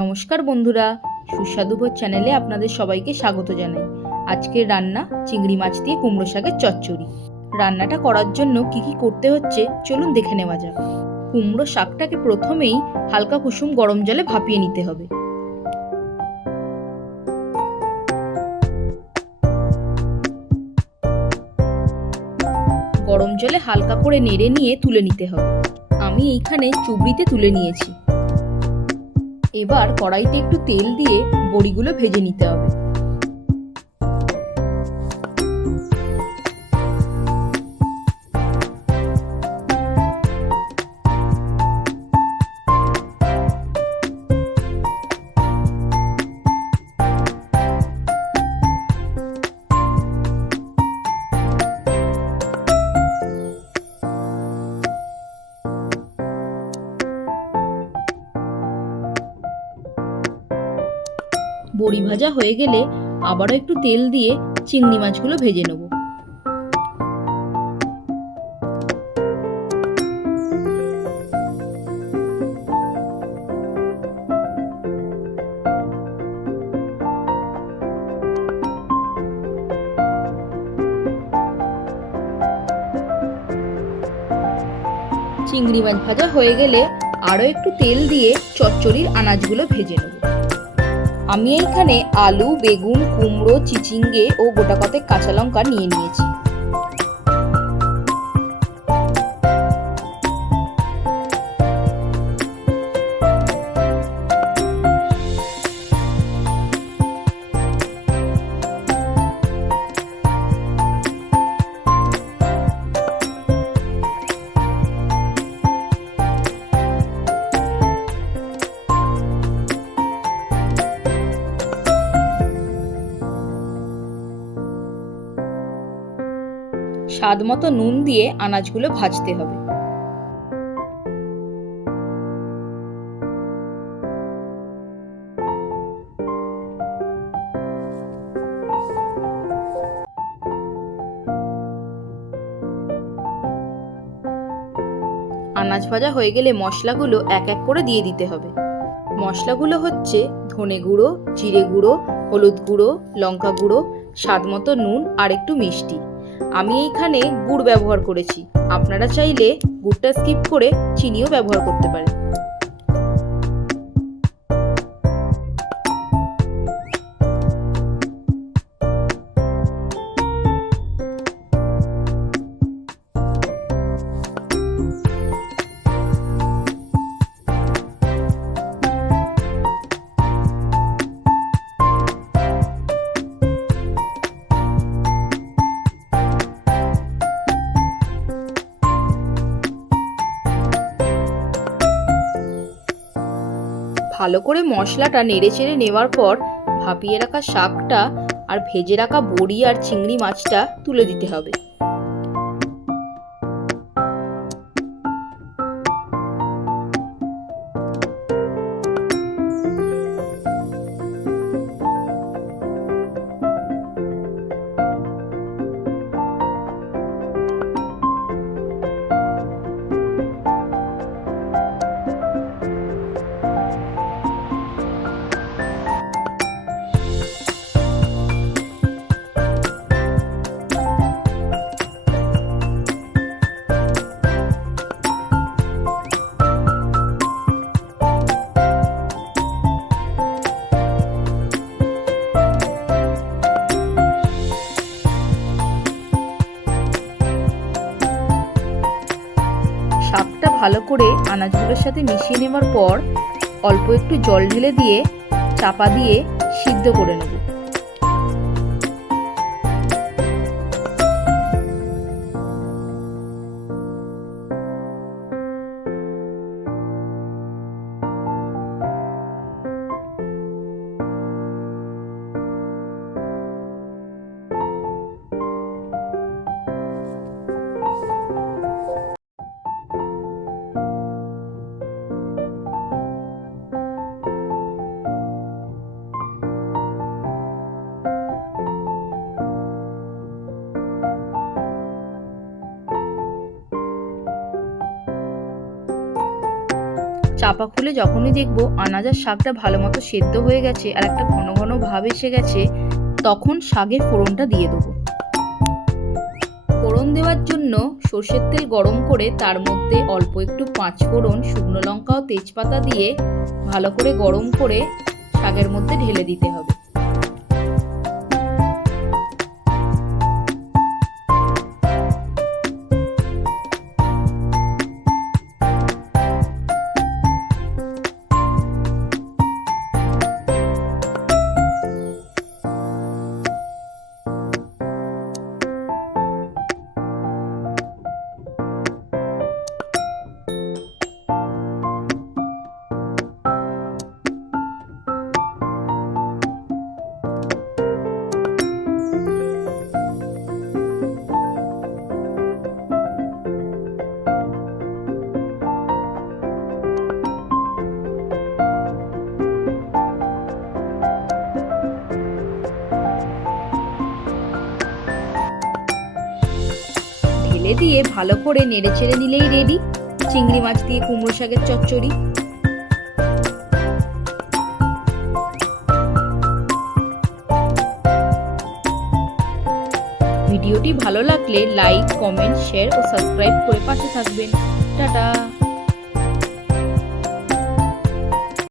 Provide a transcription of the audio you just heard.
নমস্কার বন্ধুরা, সুস্বাদু ভোজ চ্যানেলে আপনাদের সবাইকে স্বাগত জানাই। আজকের রান্না চিংড়ি মাছ দিয়ে কুমড়ো শাকের চচ্চড়ি। রান্নাটা করার জন্য কি কি করতে হচ্ছে চলুন দেখে নেওয়া যাক। কুমড়ো শাকটাকে প্রথমেই হালকা কুসুম গরম জলে ভাপিয়ে নিতে হবে। গরম জলে হালকা করে নেড়ে নিয়ে তুলে নিতে হবে। আমি এইখানে চুবড়িতে তুলে নিয়েছি। এবার কড়াইতে একটু তেল দিয়ে বড়িগুলো ভেজে নিতে হবে। বড়ি ভাজা হয়ে গেলে আবারও একটু তেল দিয়ে চিংড়ি মাছগুলো ভেজে নেব। চিংড়ি মাছ ভাজা হয়ে গেলে আরও একটু তেল দিয়ে চচ্চড়ির আনাজগুলো ভেজে নেব। আমি এইখানে আলু বেগুন কুমড়ো চিচিঙ্গে ও গোটা কতেক কাঁচা লঙ্কা নিয়ে নিয়েছি। স্বাদ মতো নুন দিয়ে আনাজগুলো ভাজতে হবে। আনাজ ভাজা হয়ে গেলে মশলাগুলো এক এক করে দিয়ে দিতে হবে। মশলাগুলো হচ্ছে ধনে গুঁড়ো, জিরে গুঁড়ো, হলুদ গুঁড়ো, লঙ্কা গুঁড়ো, স্বাদ মতো নুন আর একটু মিষ্টি। আমি এইখানে গুড় ব্যবহার করেছি। আপনারা চাইলে গুড়টা স্কিপ করে চিনিও ব্যবহার করতে পারেন। ভালো করে মশলাটা নেড়ে চেড়ে নেওয়ার পর ভাপিয়ে রাখা শাকটা আর ভেজে রাখা বড়ি আর চিংড়ি মাছটা তুলে দিতে হবে। ভালো করে আনাজগুলোর সাথে মিশিয়ে নেওয়ার পর অল্প একটু জল ঢেলে দিয়ে চাপা দিয়ে সিদ্ধ করে নেব। চাপা খুলে যখনই দেখব আনাজার শাকটা ভালো মতো সেদ্ধ হয়ে গেছে আর একটা ঘন ঘন ভাব এসে গেছে, তখন শাকের ফোড়নটা দিয়ে দেবো। ফোড়ন দেওয়ার জন্য সর্ষের তেল গরম করে তার মধ্যে অল্প একটু পাঁচ ফোড়ন শুকনো লঙ্কা ও তেজপাতা দিয়ে ভালো করে গরম করে শাকের মধ্যে ঢেলে দিতে হবে। ঢেলে দিয়ে ভালো করে নেড়ে চেড়ে নিলেই রেডি চিংড়ি মাছ দিয়ে কুমড়ো শাকের চচ্চড়ি। ভিডিওটি ভালো লাগলে লাইক কমেন্ট শেয়ার ও সাবস্ক্রাইব করে পাশে থাকবেন। টাটা!